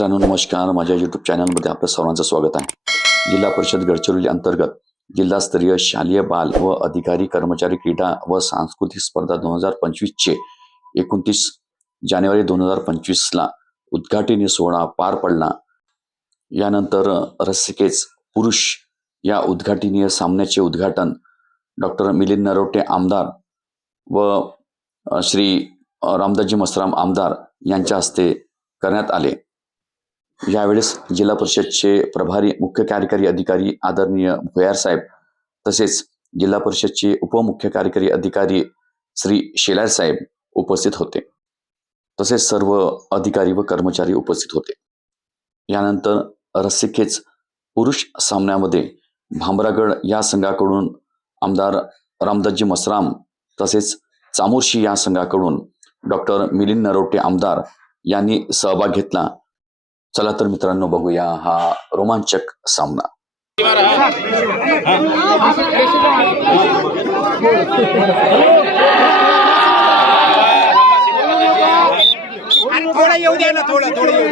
मित्रांनो नमस्कार. माझ्या यूट्यूब चॅनलमध्ये आपलं सर्वांचं स्वागत आहे. जिल्हा परिषद गडचिरोली अंतर्गत जिल्हास्तरीय शालेय बाल व अधिकारी कर्मचारी क्रीडा व सांस्कृतिक स्पर्धा दोन हजार पंचवीसचे एकोणतीस जानेवारी दोन हजार पंचवीसला उद्घाटनीय सोहळा पार पडला. यानंतर रसिकेच पुरुष या उद्घाटनीय सामन्याचे उद्घाटन डॉक्टर मिलिंद नरोटे आमदार व श्री रामदाजी रामदासजी मसराम आमदार यांच्या हस्ते करण्यात आले. यावेळेस जिल्हा परिषदचे प्रभारी मुख्य कार्यकारी अधिकारी आदरणीय भोयार साहेब तसेच जिल्हा परिषदचे उपमुख्य कार्यकारी अधिकारी श्री शेलार साहेब उपस्थित होते. तसेच सर्व अधिकारी व कर्मचारी उपस्थित होते. यानंतर रस्सीखेच पुरुष सामन्यामध्ये भामरागड या संघाकडून आमदार रामदासजी मसराम तसेच चामोर्शी या संघाकडून डॉक्टर मिलिंद नरोटे आमदार यांनी सहभाग घेतला. चला तर मित्रांनो बघूया हा रोमांचक सामना थोडं येऊ द्या ना थोडं थोडं येऊ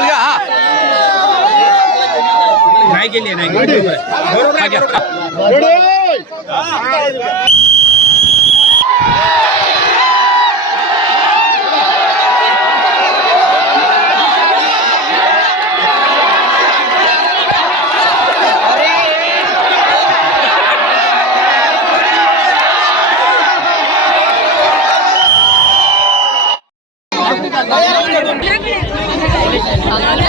द्या. नाही गेले नाही गेले. बरोबर आहे,